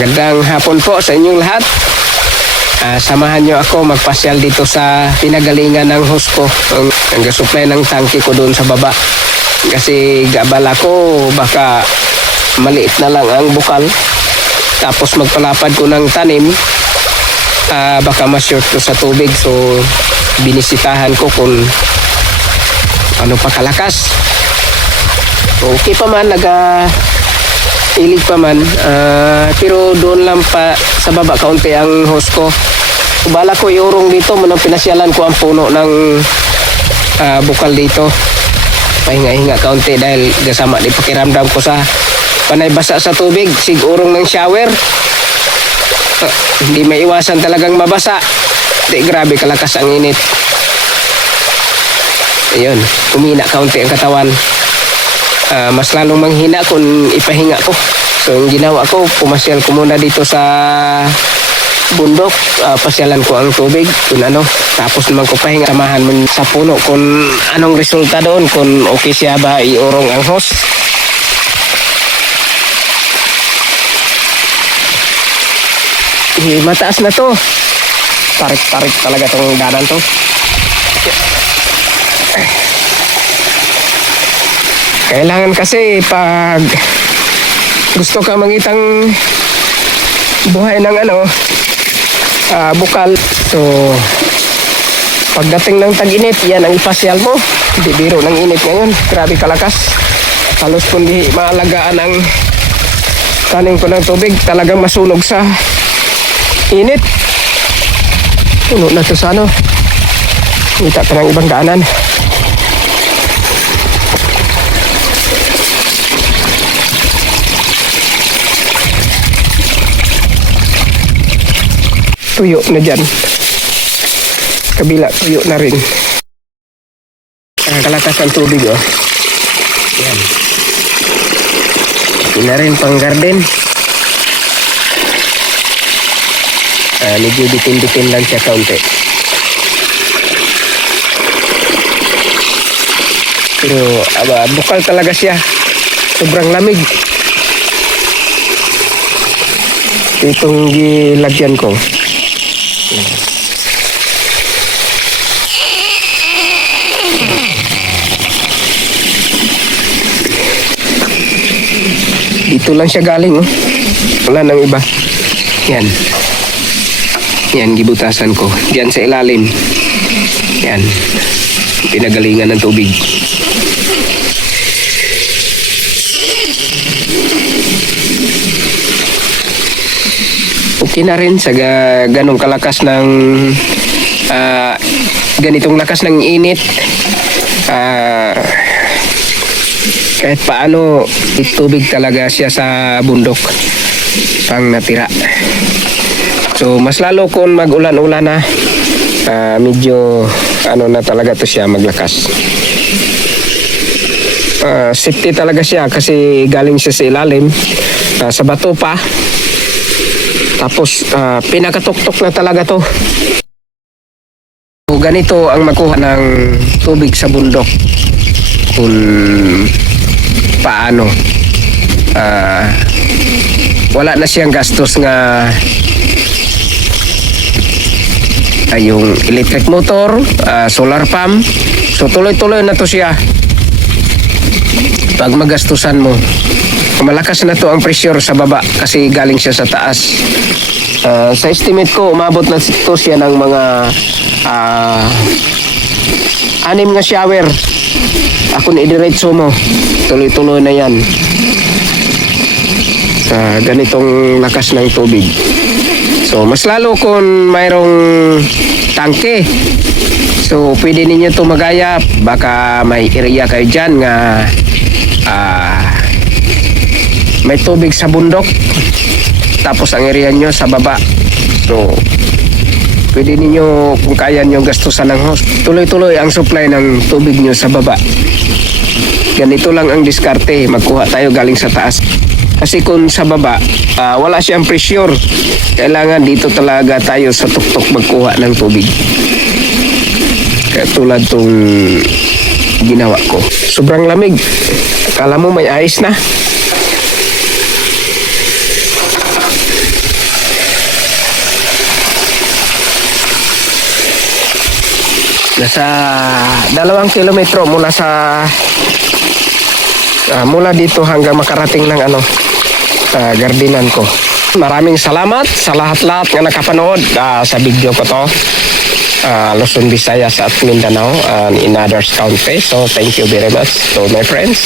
Magandang hapon po sa inyong lahat. Samahan nyo ako magpasyal dito sa pinagalingan ng host ko. Ang supply ng tangke ko doon sa baba. Kasi gabala ko baka maliit na lang ang bukal. Tapos magpalapad ko ng tanim. Baka ma-short ko sa tubig. So binisitahan ko kung ano pa kalakas. Okay pa man, ilig pa man, pero doon lang pa sa baba kaunti ang host ko. Bala ko iurong dito, munang pinasyalan ko ang puno ng bukal dito. Pahinga-hinga kaunti dahil kasama di pakiramdam ko sa panay basa sa tubig, sigurong ng shower. Hindi may iwasan talagang mabasa. Di, grabe kalakas ang init. Ayun, kumina kaunti ang katawan. Mas lalong manghina kung ipahinga ko. So yung ginawa ko, pumasyal ko muna dito sa bundok. Pasyalan ko ang tubig kung ano. Tapos naman ko pahinga, samahan mo sa puno kung anong resulta doon, kung okay siya ba iurong ang hose. Mataas na to. Tarik-tarik talaga tong danan to. Kailangan kasi pag gusto ka mangitang buhay ng bukal. So pagdating ng tag-init, yan ang ipasyal mo. Hindi biro ng init ngayon. Grabe kalakas. Halos kung di maalagaan ang tanim ko ng tubig, talagang masunog sa init. Puno na to sa ano. Kita ka ng ibang daanan. Tuyo na dyan. Kabila, tuyo na rin. Kalakas ang tubig, oh. Yan. Ito na rin pang garden. Medyo bitin-bitin lang siya kaunti. Pero bukal talaga siya. Sobrang lamig. Itong gilagyan ko. Dito lang siya galing, oh. Wala nang iba. Yan. Yan, gibutasan ko. Diyan sa ilalim. Yan. Pinagalingan ng tubig. Okay na rin sa ganong kalakas ng ganitong lakas ng init. Kahit paano tubig talaga siya sa bundok pang natira. So mas lalo kung mag-ulan-ulan na, medyo na talaga to siya maglakas. Safety talaga siya kasi galing siya sa ilalim, sa bato pa. Tapos pinakatuktok na talaga to. So, ganito ang makuha ng tubig sa bundok. Kung paano wala na siyang gastos nga yung electric motor, solar pump. So tuloy-tuloy na to siya pag magastusan mo. Malakas na to ang pressure sa baba kasi galing siya sa taas. Sa estimate ko, umabot na to siya ng mga 6 nga shower. Ako na idiretso mo, tuloy-tuloy na yan sa ganitong lakas ng tubig. So mas lalo kung mayroong tangke, so pwede ninyo ito magaya. Baka may area kayo dyan nga may tubig sa bundok, tapos ang area nyo sa baba. So pwede ninyo, kung kaya nyo gastusan ng hose, tuloy-tuloy ang supply ng tubig nyo sa baba. Ganito lang ang diskarte, magkuha tayo galing sa taas. Kasi kung sa baba, wala siyang pressure. Kailangan dito talaga tayo sa tuktok magkuha ng tubig. Katulad tong ginawa ko. Sobrang lamig. Akala mo may ice na. Nasa 2 kilometro mula sa mula dito hanggang makarating ng gardinan ko. Maraming salamat sa lahat-lahat nga nakapanood sa video ko to. Luzon, Visayas at Mindanao and in others countries. So thank you very much to my friends.